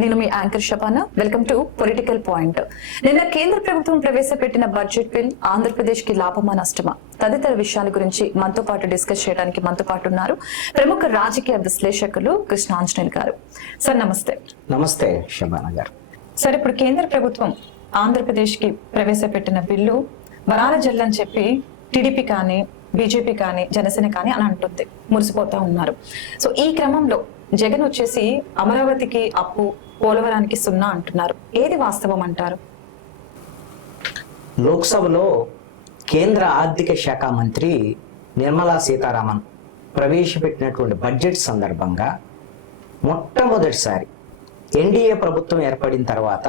నేను మీ anchor Shabana. Welcome to political point. నిన్న కేంద్ర ప్రభుత్వం ప్రవేశపెట్టిన బడ్జెట్ బిల్ ఆంధ్రప్రదేశ్ కి లాభమా నష్టమా తదితర విషయాల గురించి మనతో పాటు డిస్కస్ చేయడానికి మనతో పాటు ఉన్నారు ప్రముఖ రాజకీయ విశ్లేషకులు కృష్ణ ఆంజనేయులు గారు. సార్ నమస్తే. నమస్తే షబానా గారు. సార్, ఇప్పుడు కేంద్ర ప్రభుత్వం ఆంధ్రప్రదేశ్ కి ప్రవేశపెట్టిన బిల్లు వరాల జల్లు అని చెప్పి టీడీపీ కానీ బీజేపీ కానీ జనసేన కానీ అని అంటుంది, మురిసిపోతా ఉన్నారు. సో ఈ క్రమంలో జగన్ వచ్చేసి అమరావతికి అప్పు, పోలవరానికి 0 అంటున్నారు. ఏది వాస్తవం అంటారు? లోక్సభలో కేంద్ర ఆర్థిక శాఖ మంత్రి నిర్మలా సీతారామన్ ప్రవేశపెట్టినటువంటి బడ్జెట్ సందర్భంగా మొట్టమొదటిసారి ఎన్డీఏ ప్రభుత్వం ఏర్పడిన తర్వాత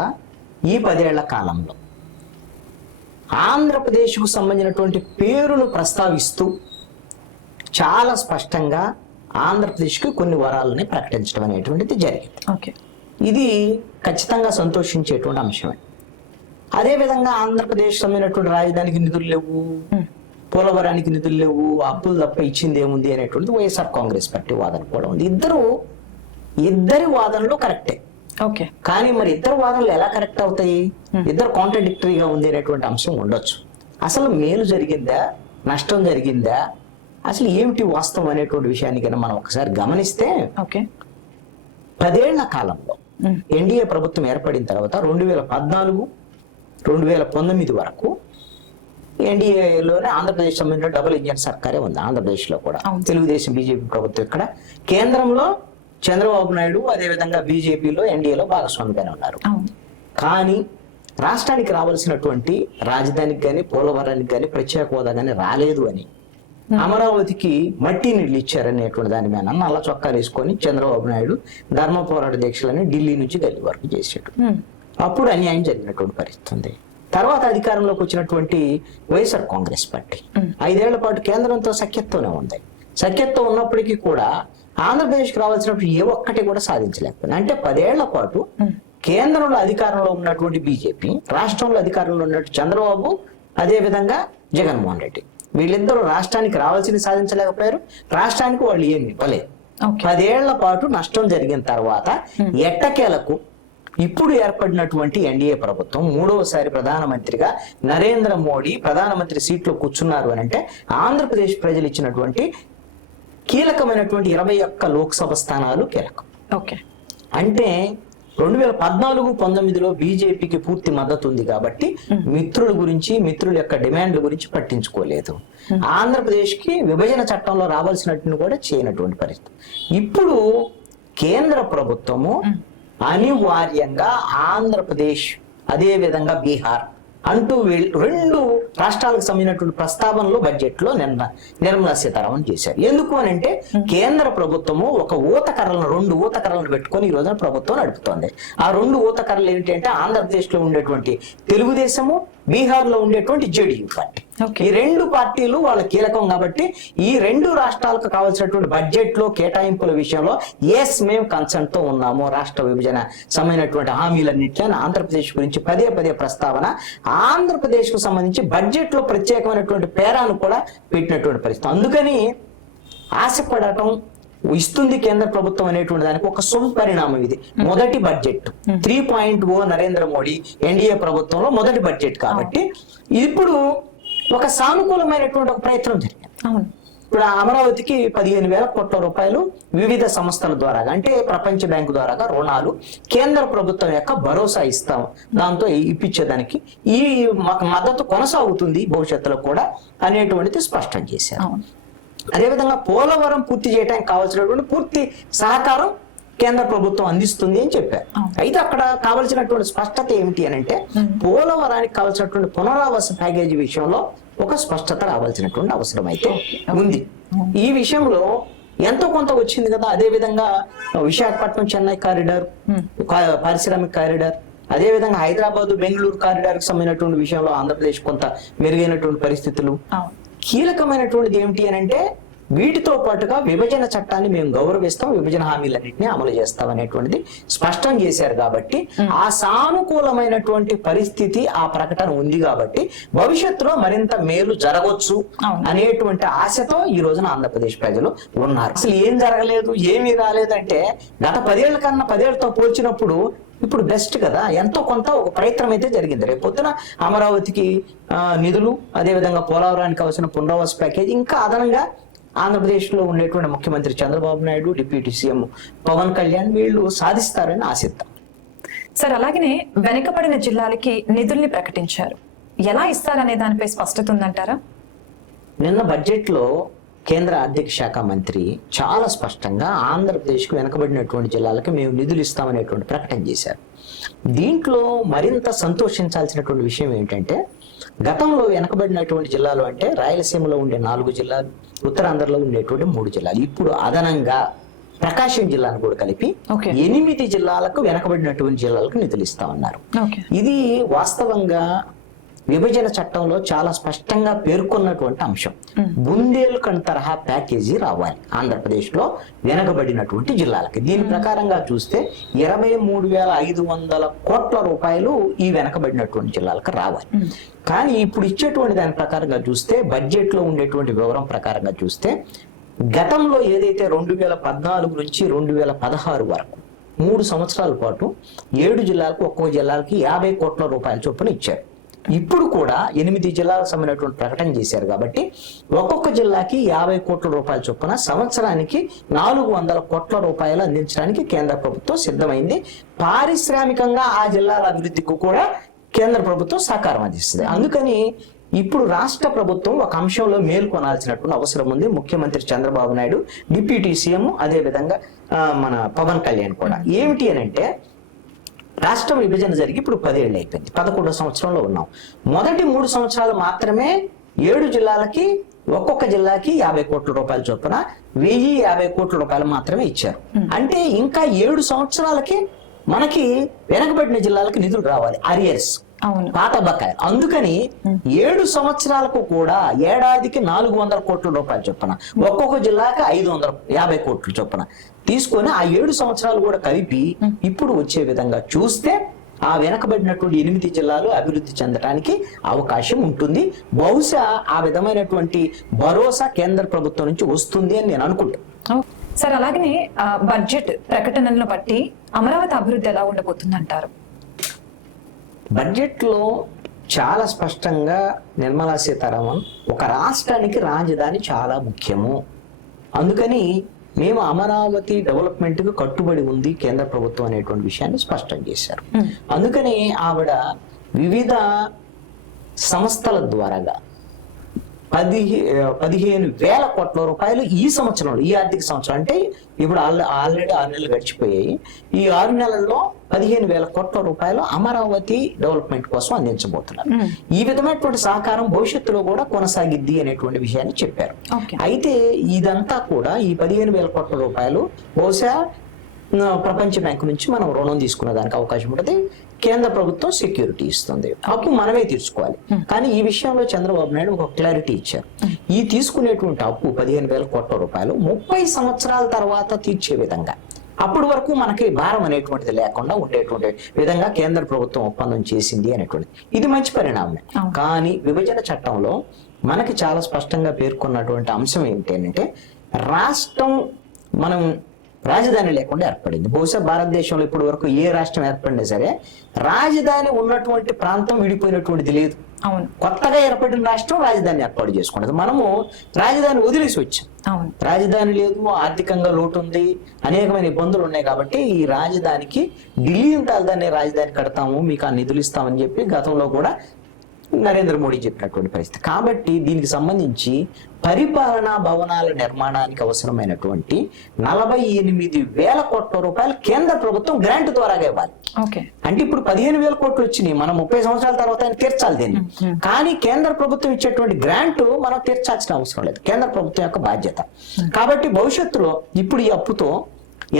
ఈ 10 ఏళ్ల కాలంలో ఆంధ్రప్రదేశ్కు సంబంధించినటువంటి పేరును ప్రస్తావిస్తూ చాలా స్పష్టంగా ఆంధ్రప్రదేశ్కి కొన్ని వరాలని ప్రకటించడం అనేటువంటిది జరిగింది. ఇది ఖచ్చితంగా సంతోషించేటువంటి అంశమే. అదేవిధంగా ఆంధ్రప్రదేశ్ సంబంధించినటువంటి రాజధానికి నిధులు లేవు, పోలవరానికి నిధులు లేవు, అప్పులు తప్ప ఇచ్చింది ఏముంది అనేటువంటిది వైఎస్ఆర్ కాంగ్రెస్ పార్టీ వాదన కూడా ఉంది. ఇద్దరి వాదనలు కరెక్టే. కానీ మరి ఇద్దరు వాదనలు ఎలా కరెక్ట్ అవుతాయి? ఇద్దరు కాంట్రడిక్టరీగా ఉంది అనేటువంటి అంశం ఉండొచ్చు. అసలు మేలు జరిగిందా, నష్టం జరిగిందా, అసలు ఏమిటి వాస్తవం అనేటువంటి విషయాన్ని కన్నా మనం ఒకసారి గమనిస్తే 10 ఏళ్ల కాలంలో ఎన్డీఏ ప్రభుత్వం ఏర్పడిన తర్వాత 2014, 2019 వరకు ఎన్డీఏలోనే ఆంధ్రప్రదేశ్ సంబంధించిన డబుల్ ఇంజన్ సర్కారే ఉంది. ఆంధ్రప్రదేశ్లో కూడా తెలుగుదేశం బీజేపీ ప్రభుత్వం ఇక్కడ, కేంద్రంలో చంద్రబాబు నాయుడు అదేవిధంగా బీజేపీలో ఎన్డీఏలో భాగస్వామిగానే ఉన్నారు. కానీ రాష్ట్రానికి రావాల్సినటువంటి రాజధానికి కానీ పోలవరానికి కానీ ప్రత్యేక హోదా కానీ రాలేదు అని, అమరావతికి మట్టి నీళ్ళు ఇచ్చారనేటువంటి దాని మీద నల్ల చొక్కాలు వేసుకొని చంద్రబాబు నాయుడు ధర్మ పోరాట దీక్షలని ఢిల్లీ నుంచి గల్లీ వరకు చేసాడు. అప్పుడు అన్యాయం జరిగినటువంటి పరిస్థితి ఉంది. తర్వాత అధికారంలోకి వచ్చినటువంటి వైఎస్ఆర్ కాంగ్రెస్ పార్టీ 5 ఏళ్ల పాటు కేంద్రంతో సఖ్యతతోనే ఉంది. సఖ్యతతో ఉన్నప్పటికీ కూడా ఆంధ్రప్రదేశ్కి రావాల్సినప్పుడు ఏ ఒక్కటి కూడా సాధించలేకపోయింది. అంటే 10 ఏళ్ల పాటు కేంద్రంలో అధికారంలో ఉన్నటువంటి బీజేపీ, రాష్ట్రంలో అధికారంలో ఉన్నటువంటి చంద్రబాబు, అదే విధంగా జగన్మోహన్ రెడ్డి, వీళ్ళిద్దరూ రాష్ట్రానికి రావాల్సింది సాధించలేకపోయారు. రాష్ట్రానికి వాళ్ళు ఏమి ఇవ్వలేదు. 10 ఏళ్ల పాటు నష్టం జరిగిన తర్వాత ఎట్టకేలకు ఇప్పుడు ఏర్పడినటువంటి ఎన్డీఏ ప్రభుత్వం 3వసారి ప్రధానమంత్రిగా నరేంద్ర మోడీ ప్రధానమంత్రి సీట్లో కూర్చున్నారు అని అంటే ఆంధ్రప్రదేశ్ ప్రజలు ఇచ్చినటువంటి కీలకమైనటువంటి 21 లోక్సభ స్థానాలు కీలకం. అంటే 2014-19లో బీజేపీకి పూర్తి మద్దతు ఉంది కాబట్టి మిత్రుల గురించి, మిత్రుల యొక్క డిమాండ్ల గురించి పట్టించుకోలేదు. ఆంధ్రప్రదేశ్ కి విభజన చట్టంలో రావాల్సినట్టు కూడా చేయనటువంటి పరిస్థితి. ఇప్పుడు కేంద్ర ప్రభుత్వము అనివార్యంగా ఆంధ్రప్రదేశ్ అదే విధంగా బీహార్ అంటూ 2 రాష్ట్రాలకు సంబంధించినటువంటి ప్రస్తావనలు బడ్జెట్ లో నిర్మలా సీతారామన్ చేశారు. ఎందుకు అని అంటే కేంద్ర ప్రభుత్వము ఒక 2 ఊతకర్రలను పెట్టుకొని ఈ రోజున ప్రభుత్వం నడుపుతోంది. ఆ 2 ఊతకర్రలు ఏంటి అంటే ఆంధ్రప్రదేశ్ లో ఉండేటువంటి తెలుగుదేశము, బీహార్ లో ఉండేటువంటి జేడీయూ పార్టీ. ఈ 2 పార్టీలు వాళ్ళ కీలకం కాబట్టి ఈ 2 రాష్ట్రాలకు కావాల్సినటువంటి బడ్జెట్ లో కేటాయింపుల విషయంలో మేము కన్సర్న్ తో ఉన్నాము. రాష్ట్ర విభజన సంబంధించినటువంటి హామీలన్నింటినీ ఆంధ్రప్రదేశ్ గురించి పదే ప్రస్తావన, ఆంధ్రప్రదేశ్ కు సంబంధించి బడ్జెట్ లో ప్రత్యేకమైనటువంటి పేరాను కూడా పెట్టినటువంటి పరిస్థితి. అందుకని ఆశపడటం ఇస్తుంది కేంద్ర ప్రభుత్వం అనేటువంటి దానికి ఒక శుభపరిణామం ఇది. మొదటి బడ్జెట్ 3.0 నరేంద్ర మోడీ ఎన్డీఏ ప్రభుత్వంలో మొదటి బడ్జెట్ కాబట్టి ఇప్పుడు ఒక సానుకూలమైనటువంటి ఒక ప్రయత్నం జరిగింది. ఇప్పుడు అమరావతికి 15,000 కోట్ల రూపాయలు వివిధ సంస్థల ద్వారా, అంటే ప్రపంచ బ్యాంకు ద్వారా రుణాలు కేంద్ర ప్రభుత్వం యొక్క భరోసా ఇస్తాం, దాంతో ఇప్పించేదానికి ఈ మద్దతు కొనసాగుతుంది భవిష్యత్తులో కూడా అనేటువంటిది స్పష్టం చేశారు. అదేవిధంగా పోలవరం పూర్తి చేయడానికి కావాల్సినటువంటి పూర్తి సహకారం కేంద్ర ప్రభుత్వం అందిస్తుంది అని చెప్పారు. అయితే అక్కడ కావాల్సినటువంటి స్పష్టత ఏమిటి అని అంటే పోలవరానికి కావాల్సినటువంటి పునరావాస ప్యాకేజీ విషయంలో ఒక స్పష్టత రావాల్సినటువంటి అవసరం అయితే ఉంది. ఈ విషయంలో ఎంతో కొంత వచ్చింది కదా. అదే విధంగా విశాఖపట్నం చెన్నై కారిడార్, పారిశ్రామిక కారిడార్, అదేవిధంగా హైదరాబాద్ బెంగళూరు కారిడార్ కి సంబంధించినటువంటి విషయంలో ఆంధ్రప్రదేశ్ కొంత మెరుగైనటువంటి పరిస్థితులు. కీలకమైనటువంటిది ఏమిటి అని అంటే వీటితో పాటుగా విభజన చట్టాన్ని మేము గౌరవిస్తాం, విభజన హామీలన్నింటినీ అమలు చేస్తాం అనేటువంటిది స్పష్టం చేశారు. కాబట్టి ఆ సానుకూలమైనటువంటి పరిస్థితి ఆ ప్రకటన ఉంది కాబట్టి భవిష్యత్తులో మరింత మేలు జరగవచ్చు అనేటువంటి ఆశతో ఈ రోజున ఆంధ్రప్రదేశ్ ప్రజలు ఉన్నారు. అసలు ఏం జరగలేదు, ఏమీ రాలేదంటే గత 10 ఏళ్ల కన్నా 10 ఏళ్లతో పోల్చినప్పుడు ఇప్పుడు బెస్ట్ కదా, ఎంతో కొంత ఒక ప్రయత్నం అయితే జరిగింది. రేపు పొద్దున అమరావతికి నిధులు, అదేవిధంగా పోలవరానికి అవసరం పునరావాస ప్యాకేజ్, ఇంకా అదనంగా ఆంధ్రప్రదేశ్ లో ఉండేటువంటి ముఖ్యమంత్రి చంద్రబాబు నాయుడు, డిప్యూటీ సీఎం పవన్ కళ్యాణ్ వీళ్ళు సాధిస్తారని ఆశిద్దాం. సార్, అలాగనే వెనుకబడిన జిల్లాలకి నిధుల్ని ప్రకటించారు, ఎలా ఇస్తారనే దానిపై స్పష్టత ఉందంటారా? నిన్న బడ్జెట్ లో కేంద్ర ఆర్థిక శాఖ మంత్రి చాలా స్పష్టంగా ఆంధ్రప్రదేశ్కు వెనుకబడినటువంటి జిల్లాలకి మేము నిధులు ఇస్తామనేటువంటి ప్రకటన చేశారు. దీంట్లో మరింత సంతోషించాల్సినటువంటి విషయం ఏంటంటే, గతంలో వెనుకబడినటువంటి జిల్లాలు అంటే రాయలసీమలో ఉండే 4 జిల్లాలు, ఉత్తరాంధ్రలో ఉండేటువంటి 3 జిల్లాలు, ఇప్పుడు అదనంగా ప్రకాశం జిల్లాను కూడా కలిపి 8 జిల్లాలకు వెనకబడినటువంటి జిల్లాలకు నిధులు ఇస్తామన్నారు. ఇది వాస్తవంగా విభజన చట్టంలో చాలా స్పష్టంగా పేర్కొన్నటువంటి అంశం. బుందేల్ఖండ్ తరహా ప్యాకేజీ రావాలి ఆంధ్రప్రదేశ్ లో వెనకబడినటువంటి జిల్లాలకి. దీని ప్రకారంగా చూస్తే 23,500 కోట్ల రూపాయలు ఈ వెనకబడినటువంటి జిల్లాలకు రావాలి. కానీ ఇప్పుడు ఇచ్చేటువంటి దాని ప్రకారంగా చూస్తే, బడ్జెట్ లో ఉండేటువంటి వివరం ప్రకారంగా చూస్తే, గతంలో ఏదైతే 2014 నుంచి 2016 వరకు 3 సంవత్సరాల పాటు 7 జిల్లాలకు ఒక్కొక్క జిల్లాలకి 50 కోట్ల రూపాయల చొప్పున ఇచ్చారు. ఇప్పుడు కూడా 8 జిల్లాలకు సంబంధించినటువంటి ప్రకటన చేశారు కాబట్టి ఒక్కొక్క జిల్లాకి 50 కోట్ల రూపాయల చొప్పున సంవత్సరానికి 400 కోట్ల రూపాయలు అందించడానికి కేంద్ర ప్రభుత్వం సిద్ధమైంది. పారిశ్రామికంగా ఆ జిల్లాల అభివృద్ధికి కూడా కేంద్ర ప్రభుత్వం సహకారం అందిస్తుంది. అందుకని ఇప్పుడు రాష్ట్ర ప్రభుత్వం ఒక అంశంలో మేల్కొనాల్సినటువంటి అవసరం ఉంది. ముఖ్యమంత్రి చంద్రబాబు నాయుడు, డిప్యూటీ సీఎం, అదే విధంగా మన పవన్ కళ్యాణ్ కూడా. ఏమిటి అని అంటే, రాష్ట్రం విభజన జరిగి ఇప్పుడు 10 ఏళ్ళు అయిపోయింది, 11వ సంవత్సరంలో ఉన్నాం. మొదటి 3 సంవత్సరాలు మాత్రమే 7 జిల్లాలకి ఒక్కొక్క జిల్లాకి 50 కోట్ల రూపాయల చొప్పున 1050 కోట్ల రూపాయలు మాత్రమే ఇచ్చారు. అంటే ఇంకా 7 సంవత్సరాలకి మనకి వెనకబడిన జిల్లాలకి నిధులు రావాలి, అరియర్స్, పాత బకాయిలు. అందుకని 7 సంవత్సరాలకు కూడా ఏడాదికి 400 కోట్ల రూపాయలు చొప్పున, ఒక్కొక్క జిల్లాకి 550 కోట్ల చొప్పున తీసుకొని ఆ 7 సంవత్సరాలు కూడా కలిపి ఇప్పుడు వచ్చే విధంగా చూస్తే ఆ వెనకబడినటువంటి 8 జిల్లాలు అభివృద్ధి చెందడానికి అవకాశం ఉంటుంది. బహుశా ఆ విధమైనటువంటి భరోసా కేంద్ర ప్రభుత్వం నుంచి వస్తుంది అని నేను అనుకుంటాను. సార్, అలాగనే బడ్జెట్ ప్రకటనలను బట్టి అమరావతి అభివృద్ధి ఎలా ఉండబోతుంది అంటారు? బడ్జెట్ లో చాలా స్పష్టంగా నిర్మలా సీతారామన్ ఒక రాష్ట్రానికి రాజధాని చాలా ముఖ్యము, అందుకని మేము అమరావతి డెవలప్మెంట్ కు కట్టుబడి ఉంది కేంద్ర ప్రభుత్వం అనేటువంటి విషయాన్ని స్పష్టం చేశారు. అందుకని ఆవిడ వివిధ సంస్థల ద్వారాగా 15,000 కోట్ల రూపాయలు ఈ సంవత్సరంలో, ఈ ఆర్థిక సంవత్సరం అంటే ఇప్పుడు ఆల్రెడీ 6 నెలలు గడిచిపోయాయి, ఈ 6 నెలల్లో 15,000 కోట్ల రూపాయలు అమరావతి డెవలప్మెంట్ కోసం అందించబోతున్నారు. ఈ విధమైనటువంటి సహకారం భవిష్యత్తులో కూడా కొనసాగిద్ది అనేటువంటి విషయాన్ని చెప్పారు. అయితే ఇదంతా కూడా ఈ 15,000 కోట్ల రూపాయలు బహుశా ప్రపంచ బ్యాంకు నుంచి మనం రుణం తీసుకునే దానికి అవకాశం ఉంటుంది. కేంద్ర ప్రభుత్వం సెక్యూరిటీ ఇస్తుంది, అప్పు మనమే తీర్చుకోవాలి. కానీ ఈ విషయంలో చంద్రబాబు నాయుడు ఒక క్లారిటీ ఇచ్చారు. ఈ తీసుకునేటువంటి అప్పు 15,000 కోట్ల రూపాయలు 30 సంవత్సరాల తర్వాత తీర్చే విధంగా, అప్పటి వరకు మనకి భారం అనేటువంటిది లేకుండా ఉండేటువంటి విధంగా కేంద్ర ప్రభుత్వం ఒప్పందం చేసింది అనేటువంటిది. ఇది మంచి పరిణామమే. కానీ విభజన చట్టంలో మనకి చాలా స్పష్టంగా పేర్కొన్నటువంటి అంశం ఏంటి అంటే, రాష్ట్రం మనం రాజధాని లేకుండా ఏర్పడింది. బహుశా భారతదేశంలో ఇప్పటి వరకు ఏ రాష్ట్రం ఏర్పడినా సరే రాజధాని ఉన్నటువంటి ప్రాంతం విడిపోయినటువంటిది లేదు. కొత్తగా ఏర్పడిన రాష్ట్రం రాజధాని ఏర్పాటు చేసుకున్నది. మనము రాజధాని వదిలేసి వచ్చాం. రాజధాని లేదు, ఆర్థికంగా లోటు ఉంది, అనేకమైన ఇబ్బందులు ఉన్నాయి. కాబట్టి ఈ రాజధానికి ఢిల్లీని తాల్దాన్ని రాజధాని కడతాము, మీకు ఆ నిధులు ఇస్తామని చెప్పి గతంలో కూడా నరేంద్ర మోడీ చెప్పినటువంటి పరిస్థితి. కాబట్టి దీనికి సంబంధించి పరిపాలనా భవనాల నిర్మాణానికి అవసరమైనటువంటి 48,000 కోట్ల రూపాయలు కేంద్ర ప్రభుత్వం గ్రాంట్ ద్వారా ఇవ్వాలి. అంటే ఇప్పుడు 15,000 కోట్లు వచ్చినాయి, మనం 30 సంవత్సరాల తర్వాత తీర్చాలి దీన్ని. కానీ కేంద్ర ప్రభుత్వం ఇచ్చేటువంటి గ్రాంట్ మనం తీర్చాల్సిన అవసరం లేదు, కేంద్ర ప్రభుత్వం యొక్క బాధ్యత. కాబట్టి భవిష్యత్తులో ఇప్పుడు ఈ అప్పుతో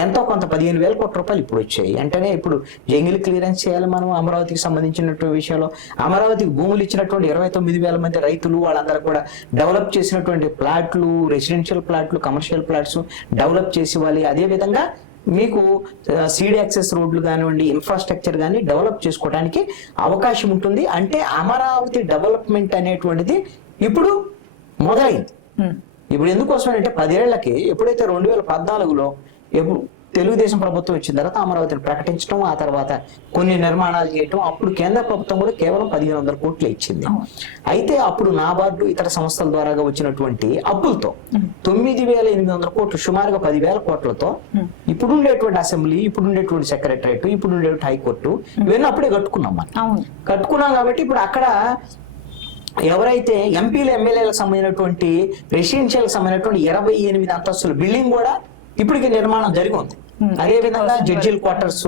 ఎంతో కొంత 15,000 కోట్ల రూపాయలు ఇప్పుడు వచ్చాయి. అంటేనే ఇప్పుడు జంగిల్ క్లియరెన్స్ చేయాలి మనం అమరావతికి సంబంధించినటువంటి విషయంలో. అమరావతికి భూములు ఇచ్చినటువంటి 29,000 మంది రైతులు వాళ్ళందరూ కూడా డెవలప్ చేసినటువంటి ప్లాట్లు, రెసిడెన్షియల్ ప్లాట్లు, కమర్షియల్ ప్లాట్స్ డెవలప్ చేసి ఇవ్వాలి. అదేవిధంగా మీకు సీడ్ యాక్సెస్ రోడ్లు కానివ్వండి, ఇన్ఫ్రాస్ట్రక్చర్ కానీ డెవలప్ చేసుకోవడానికి అవకాశం ఉంటుంది. అంటే అమరావతి డెవలప్మెంట్ అనేటువంటిది ఇప్పుడు మొదలైంది. ఇప్పుడు ఎందుకోసం అంటే 10 ఏళ్లకి ఎప్పుడైతే 2014లో ఎప్పుడు తెలుగుదేశం ప్రభుత్వం వచ్చిన తర్వాత అమరావతిని ప్రకటించడం, ఆ తర్వాత కొన్ని నిర్మాణాలు చేయటం, అప్పుడు కేంద్ర ప్రభుత్వం కూడా కేవలం 1,500 కోట్లు ఇచ్చింది. అయితే అప్పుడు నాబార్డు ఇతర సంస్థల ద్వారా వచ్చినటువంటి అప్పులతో 9,800 కోట్లు, సుమారుగా 10,000 కోట్లతో ఇప్పుడు ఉండేటువంటి అసెంబ్లీ, ఇప్పుడు ఉండేటువంటి సెక్రటరేట్, ఇప్పుడు ఉండేటువంటి హైకోర్టు ఇవన్నీ అప్పుడే కట్టుకున్నాం మనం. కట్టుకున్నాం కాబట్టి ఇప్పుడు అక్కడ ఎవరైతే ఎంపీలు ఎమ్మెల్యేలకు సంబంధించినటువంటి రెసిడెన్షియల్ సంబంధించినటువంటి 28 అంతస్తుల బిల్డింగ్ కూడా ఇప్పటికి నిర్మాణం జరిగి ఉంది. అదే విధంగా జడ్జిల్ క్వార్టర్స్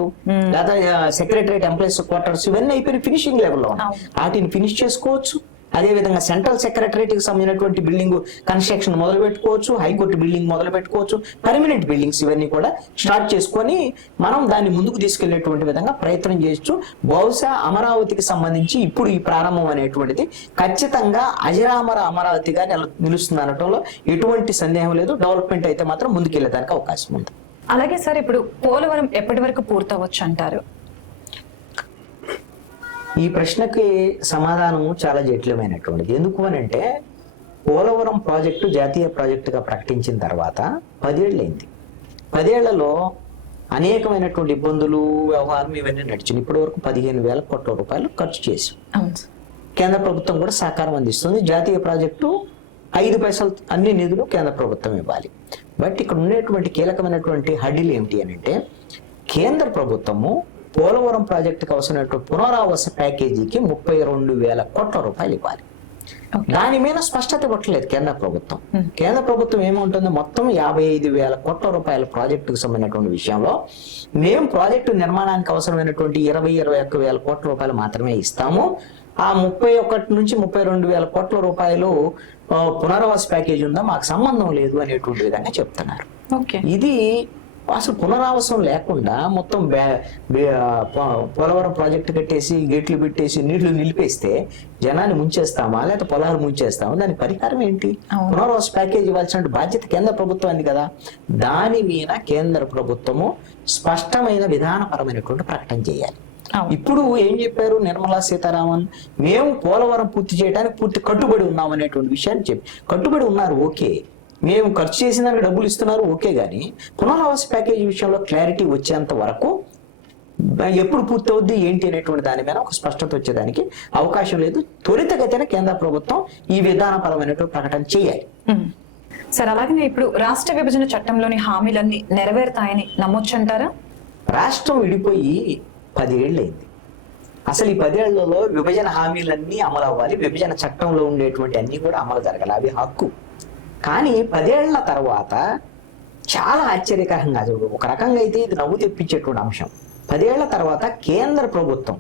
లేదా సెక్రటరేట్ ఎంప్లాయీస్ క్వార్టర్స్ ఇవన్నీ అయిపోయి ఫినిషింగ్ లెవెల్లో వాటిని ఫినిష్ చేసుకోవచ్చు. అదే విధంగా సెంట్రల్ సెక్రటరేట్ కి సంబంధించినటువంటి బిల్డింగ్ కన్స్ట్రక్షన్ మొదలు పెట్టుకోవచ్చు, హైకోర్టు బిల్డింగ్ మొదలు పెట్టుకోవచ్చు, పర్మనెంట్ బిల్డింగ్స్ ఇవన్నీ కూడా స్టార్ట్ చేసుకొని మనం దాన్ని ముందుకు తీసుకెళ్లేటువంటి విధంగా ప్రయత్నం చేయొచ్చు. బహుశా అమరావతికి సంబంధించి ఇప్పుడు ఈ ప్రారంభం అనేటువంటిది ఖచ్చితంగా అజరామర అమరావతిగా నిలుస్తుంది అనటంలో ఎటువంటి సందేహం లేదు. డెవలప్మెంట్ అయితే మాత్రం ముందుకెళ్లేదానికి అవకాశం ఉంది. అలాగే సార్, ఇప్పుడు పోలవరం ఎప్పటి వరకు పూర్తవచ్చు అంటారు? ఈ ప్రశ్నకి సమాధానం చాలా జటిలమైనటువంటిది. ఎందుకు అని అంటే పోలవరం ప్రాజెక్టు జాతీయ ప్రాజెక్టుగా ప్రకటించిన తర్వాత 10 ఏళ్ళైంది. 10 ఏళ్లలో అనేకమైనటువంటి ఇబ్బందులు, వ్యవహారం ఇవన్నీ నడిచింది. ఇప్పటి వరకు 15,000 కోట్ల రూపాయలు ఖర్చు చేసి కేంద్ర ప్రభుత్వం కూడా సహకారం అందిస్తుంది. జాతీయ ప్రాజెక్టు 5 పైసలు అన్ని నిధులు కేంద్ర ప్రభుత్వం ఇవ్వాలి. బట్ ఇక్కడ ఉండేటువంటి కీలకమైనటువంటి హడ్డీలు ఏమిటి అని అంటే కేంద్ర ప్రభుత్వము పోలవరం ప్రాజెక్టుకు అవసరమైనటువంటి పునరావాస ప్యాకేజీకి 32,000 కోట్ల రూపాయలు ఇవ్వాలి. దాని మీద స్పష్టత ఇవ్వట్లేదు కేంద్ర ప్రభుత్వం. కేంద్ర ప్రభుత్వం ఏముంటుంది, మొత్తం 55,000 కోట్ల రూపాయల ప్రాజెక్టుకు సంబంధించినటువంటి విషయంలో మేము ప్రాజెక్టు నిర్మాణానికి అవసరమైనటువంటి 21,000 కోట్ల రూపాయలు మాత్రమే ఇస్తాము. ఆ 31 నుంచి 32,000 కోట్ల రూపాయలు పునరావాస ప్యాకేజీ ఉందా, మాకు సంబంధం లేదు అనేటువంటి విధంగా చెప్తున్నారు. ఇది అసలు పునరావాసం లేకుండా మొత్తం పోలవరం ప్రాజెక్టు కట్టేసి గేట్లు పెట్టేసి నీళ్లు నిలిపేస్తే జనాన్ని ముంచేస్తామా లేకపోతే పొలాలు ముంచేస్తామా? దాని పరిహారం ఏంటి? పునరావాస ప్యాకేజ్ ఇవ్వాల్సిన బాధ్యత కేంద్ర ప్రభుత్వానికి కదా. దాని మీద కేంద్ర ప్రభుత్వము స్పష్టమైన విధానపరమైనటువంటి ప్రకటన చేయాలి. ఇప్పుడు ఏం చెప్పారు నిర్మలా సీతారామన్, మేము పోలవరం పూర్తి చేయడానికి పూర్తి కట్టుబడి ఉన్నాం అనేటువంటి విషయాన్ని చెప్పి కట్టుబడి ఉన్నారు. ఓకే, మేము ఖర్చు చేసిన దానికి డబ్బులు ఇస్తున్నారు, ఓకే. కానీ పునరావాస ప్యాకేజీ విషయంలో క్లారిటీ వచ్చేంత వరకు ఎప్పుడు పూర్తవుద్ది ఏంటి అనేటువంటి దాని మీద ఒక స్పష్టత వచ్చేదానికి అవకాశం లేదు. త్వరితగతిన కేంద్ర ప్రభుత్వం ఈ విధానపరమైనటువంటి ప్రకటన చేయాలి. సార్, అలాగే ఇప్పుడు రాష్ట్ర విభజన చట్టంలోని హామీలన్నీ నెరవేరుతాయని నమ్మొచ్చంటారా? రాష్ట్రం విడిపోయి 10 ఏళ్ళైంది. అసలు ఈ 10 ఏళ్లలో విభజన హామీలన్నీ అమలు అవ్వాలి, విభజన చట్టంలో ఉండేటువంటి అన్ని కూడా అమలు జరగాలి, అవి హక్కు. కానీ 10 ఏళ్ల తర్వాత చాలా ఆశ్చర్యకరంగా ఒక రకంగా అయితే ఇది నవ్వు తెప్పించేటువంటి అంశం. 10 ఏళ్ల తర్వాత కేంద్ర ప్రభుత్వం,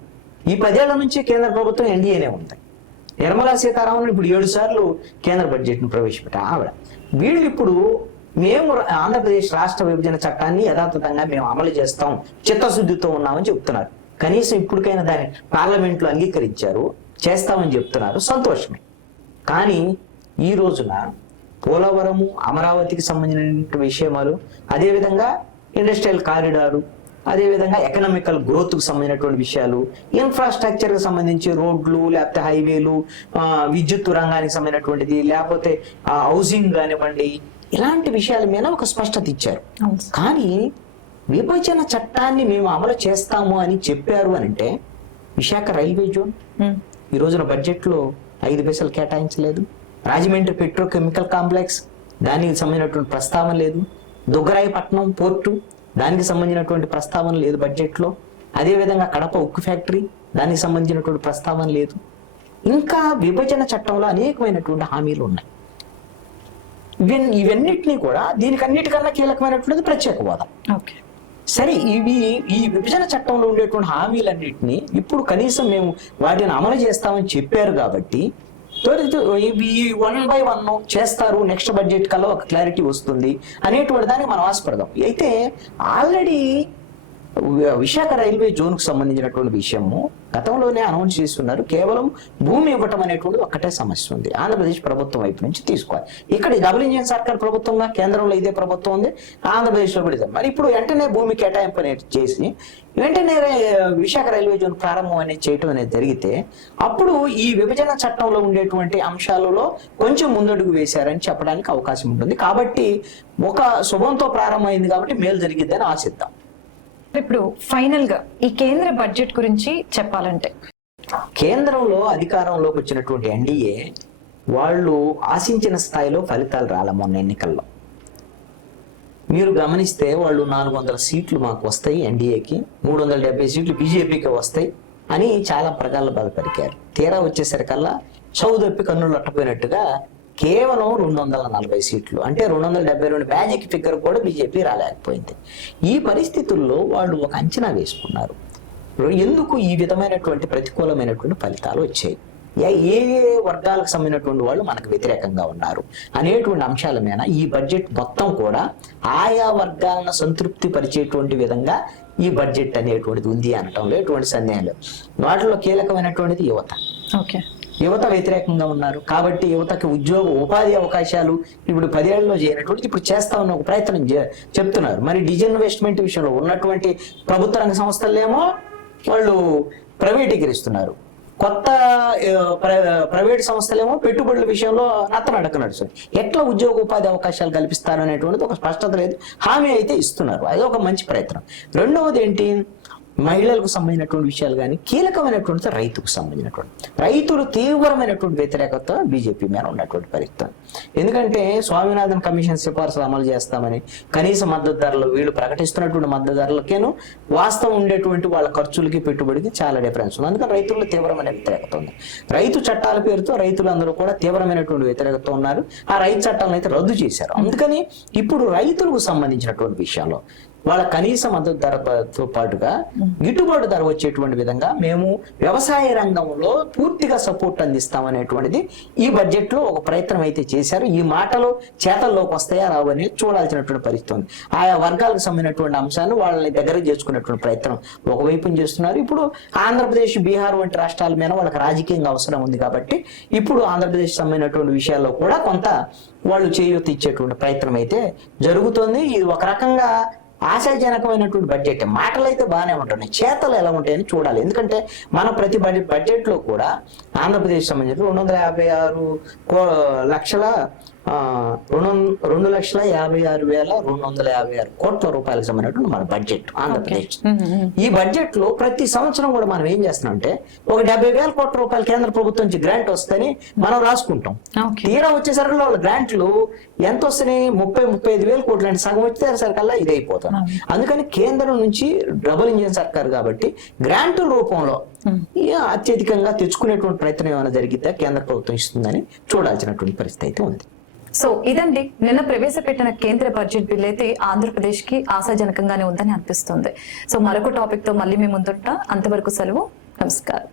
ఈ 10 ఏళ్ల నుంచి కేంద్ర ప్రభుత్వం ఎన్డీఏనే ఉంది. నిర్మలా సీతారామన్ ఇప్పుడు 7 సార్లు కేంద్ర బడ్జెట్ను ప్రవేశపెట్టారు ఆవిడ. వీళ్ళు ఇప్పుడు మేము ఆంధ్రప్రదేశ్ రాష్ట్ర విభజన చట్టాన్ని యథాతథంగా మేము అమలు చేస్తాం, చిత్తశుద్ధితో ఉన్నామని చెప్తున్నారు. కనీసం ఇప్పటికైనా దాన్ని పార్లమెంట్లో అంగీకరించారు, చేస్తామని చెప్తున్నారు, సంతోషమే. కానీ ఈ రోజున పోలవరము, అమరావతికి సంబంధించిన విషయాలు, అదేవిధంగా ఇండస్ట్రియల్ కారిడారు, అదేవిధంగా ఎకనామికల్ గ్రోత్కు సంబంధించినటువంటి విషయాలు, ఇన్ఫ్రాస్ట్రక్చర్కి సంబంధించి రోడ్లు, లేకపోతే హైవేలు, విద్యుత్ రంగానికి సంబంధించినటువంటిది, లేకపోతే హౌసింగ్ కానివ్వండి, ఇలాంటి విషయాల మీద ఒక స్పష్టత ఇచ్చారు. కానీ విభజన చట్టాన్ని మేము అమలు చేస్తాము అని చెప్పారు అని అంటే విశాఖ రైల్వే జోన్ ఈ రోజున బడ్జెట్లో 5 పైసలు కేటాయించలేదు. రాజమండ్రి పెట్రోకెమికల్ కాంప్లెక్స్, దానికి సంబంధించినటువంటి ప్రస్తావన లేదు. దుగ్గరాయపట్నం పోర్టు, దానికి సంబంధించినటువంటి ప్రస్తావన లేదు బడ్జెట్లో. అదేవిధంగా కడప ఉక్కు ఫ్యాక్టరీ, దానికి సంబంధించినటువంటి ప్రస్తావన లేదు. ఇంకా విభజన చట్టంలో అనేకమైనటువంటి హామీలు ఉన్నాయి. ఇవన్నిటినీ కూడా దీనికన్నిటికన్నా కీలకమైనటువంటిది ప్రత్యేక హోదా. సరే, ఈ విభజన చట్టంలో ఉండేటువంటి హామీలన్నింటినీ ఇప్పుడు కనీసం మేము వాటిని అమలు చేస్తామని చెప్పారు కాబట్టి ఈ 1/1 చేస్తారు, నెక్స్ట్ బడ్జెట్ కల్లా ఒక క్లారిటీ వస్తుంది అనేటువంటి దానికి మనం ఆశపడదాం. అయితే ఆల్రెడీ విశాఖ రైల్వే జోన్ కు సంబంధించినటువంటి విషయము గతంలోనే అనౌన్స్ చేస్తున్నారు. కేవలం భూమి ఇవ్వటం అనేటువంటి ఒక్కటే సమస్య ఉంది, ఆంధ్రప్రదేశ్ ప్రభుత్వం వైపు నుంచి తీసుకోవాలి. ఇక్కడ డబుల్ ఇంజిన్ సర్కార్ ప్రభుత్వంగా కేంద్రంలో ఇదే ప్రభుత్వం ఉంది, ఆంధ్రప్రదేశ్లో కూడా ఇదే. మరి ఇప్పుడు వెంటనే భూమి కేటాయింపు అనేది చేసి వెంటనే విశాఖ రైల్వే జోన్ ప్రారంభం అనేది చేయటం అనేది జరిగితే అప్పుడు ఈ విభజన చట్టంలో ఉండేటువంటి అంశాలలో కొంచెం ముందడుగు వేశారని చెప్పడానికి అవకాశం ఉంటుంది. కాబట్టి ఒక శుభంతో ప్రారంభమైంది కాబట్టి మేలు జరిగిద్దని ఆశిద్దాం. ఇప్పుడు ఫైనల్ గా ఈ కేంద్ర బడ్జెట్ గురించి చెప్పాలంటే, కేంద్రంలో అధికారంలోకి వచ్చినటువంటి ఎన్డీఏ వాళ్ళు ఆశించిన స్థాయిలో ఫలితాలు రాలే. మొన్న ఎన్నికల్లో మీరు గమనిస్తే వాళ్ళు 400 సీట్లు మాకు వస్తాయి ఎన్డీఏకి, 370 సీట్లు బీజేపీకి వస్తాయి అని చాలా ప్రగల్భాలు పలికారు. తీరా వచ్చేసరికల్లా చౌదప్పి కన్నులు అట్టపోయినట్టుగా కేవలం 240 సీట్లు, అంటే 272 మ్యాజిక్ ఫిగర్ కూడా బీజేపీ రాలేకపోయింది. ఈ పరిస్థితుల్లో వాళ్ళు ఒక అంచనా వేసుకున్నారు, ఎందుకు ఈ విధమైనటువంటి ప్రతికూలమైనటువంటి ఫలితాలు వచ్చాయి, ఏ వర్గాలకు సంబంధించినటువంటి వాళ్ళు మనకు వ్యతిరేకంగా ఉన్నారు అనేటువంటి అంశాల మీద ఈ బడ్జెట్ మొత్తం కూడా ఆయా వర్గాలను సంతృప్తి పరిచేటువంటి విధంగా ఈ బడ్జెట్ అనేటువంటిది ఉంది అనటంలో ఎటువంటి సందేహం లేదు. వాటిలో కీలకమైనటువంటిది యువత. ఓకే, యువత వ్యతిరేకంగా ఉన్నారు కాబట్టి యువతకి ఉపాధి అవకాశాలు ఇప్పుడు 10 ఏళ్లలో చేయనటువంటి ఇప్పుడు చేస్తా ఉన్న ఒక ప్రయత్నం చెప్తున్నారు. మరి డిజిన్వెస్ట్మెంట్ విషయంలో ఉన్నటువంటి ప్రభుత్వ రంగ సంస్థలేమో వాళ్ళు ప్రైవేటీకరిస్తున్నారు, కొత్త ప్రైవేట్ సంస్థలేమో పెట్టుబడుల విషయంలో నత్తనడక నడుస్తుంది. ఎట్లా ఉద్యోగ ఉపాధి అవకాశాలు కల్పిస్తారు అనేటువంటిది ఒక స్పష్టత లేదు, హామీ అయితే ఇస్తున్నారు, అది ఒక మంచి ప్రయత్నం. రెండవది ఏంటి, మహిళలకు సంబంధించినటువంటి విషయాలు కానీ కీలకమైనటువంటి రైతుకు సంబంధించినటువంటి రైతులు తీవ్రమైనటువంటి వ్యతిరేకత బీజేపీ మీద ఉన్నటువంటి పరిస్థితి. ఎందుకంటే స్వామినాథన్ కమిషన్ సిఫార్సులు అమలు చేస్తామని కనీస మద్దతు ధరలు వీళ్ళు ప్రకటిస్తున్నటువంటి మద్దతు ధరలకేను వాస్తవం ఉండేటువంటి వాళ్ళ ఖర్చులకి పెట్టుబడికి చాలా డిఫరెన్స్ ఉంది. అందుకని రైతుల్లో తీవ్రమైన వ్యతిరేకత ఉంది. రైతు చట్టాల పేరుతో రైతులందరూ కూడా తీవ్రమైనటువంటి వ్యతిరేకత ఉన్నారు. ఆ రైతు చట్టాలను అయితే రద్దు చేశారు. అందుకని ఇప్పుడు రైతులకు సంబంధించినటువంటి విషయంలో వాళ్ళ కనీస మద్దతు ధరతో పాటుగా గిట్టుబాటు ధర వచ్చేటువంటి విధంగా మేము వ్యవసాయ రంగంలో పూర్తిగా సపోర్ట్ అందిస్తామనేటువంటిది ఈ బడ్జెట్ లో ఒక ప్రయత్నం అయితే చేశారు. ఈ మాటలు చేతల్లోకి వస్తాయా రావని చూడాల్సినటువంటి పరిస్థితి ఉంది. ఆయా వర్గాలకు సంబంధించినటువంటి అంశాన్ని వాళ్ళని దగ్గర చేసుకునేటువంటి ప్రయత్నం ఒకవైపు చేస్తున్నారు. ఇప్పుడు ఆంధ్రప్రదేశ్, బీహార్ వంటి రాష్ట్రాల మీద వాళ్ళకి రాజకీయంగా అవసరం ఉంది కాబట్టి ఇప్పుడు ఆంధ్రప్రదేశ్ సంబంధించినటువంటి విషయాల్లో కూడా కొంత వాళ్ళు చేయూత ఇచ్చేటువంటి ప్రయత్నం అయితే జరుగుతుంది. ఇది ఒక రకంగా ఆశాజనకమైనటువంటి బడ్జెట్. మాటలు అయితే బాగానే ఉంటున్నాయి, చేతలు ఎలా ఉంటాయని చూడాలి. ఎందుకంటే మన ప్రతి బడ్జెట్ లో కూడా ఆంధ్రప్రదేశ్ సంబంధించి 2,56,256,256 కోట్ల రూపాయలకు సంబంధించినటువంటి మన బడ్జెట్ ఆంధ్రప్రదేశ్. ఈ బడ్జెట్ లో ప్రతి సంవత్సరం కూడా మనం ఏం చేస్తున్నాం అంటే ఒక 70,000 కోట్ల రూపాయలు కేంద్ర ప్రభుత్వం నుంచి గ్రాంట్ వస్తేనే మనం రాసుకుంటాం. తీరా వచ్చేసరికి వాళ్ళ గ్రాంట్లు ఎంత వస్తున్నాయి, 30-35,000 కోట్లు, అంటే సగం వచ్చేసరికల్లా ఇది అయిపోతుంది. అందుకని కేంద్రం నుంచి డబుల్ ఇంజిన్ సర్కార్ కాబట్టి గ్రాంటుల రూపంలో అత్యధికంగా తెచ్చుకునేటువంటి ప్రయత్నం ఏమైనా జరిగితే కేంద్ర ప్రభుత్వం ఇస్తుందని చూడాల్సినటువంటి పరిస్థితి అయితే ఉంది. సో ఇదండి నిన్న ప్రవేశపెట్టిన కేంద్ర బడ్జెట్ బిల్ అయితే ఆంధ్రప్రదేశ్ కి ఆశాజనకంగానే ఉందని అనిపిస్తుంది. సో మరొక టాపిక్ తో మళ్ళీ మేము ముందుంటా. అంతవరకు సెలవు, నమస్కారం.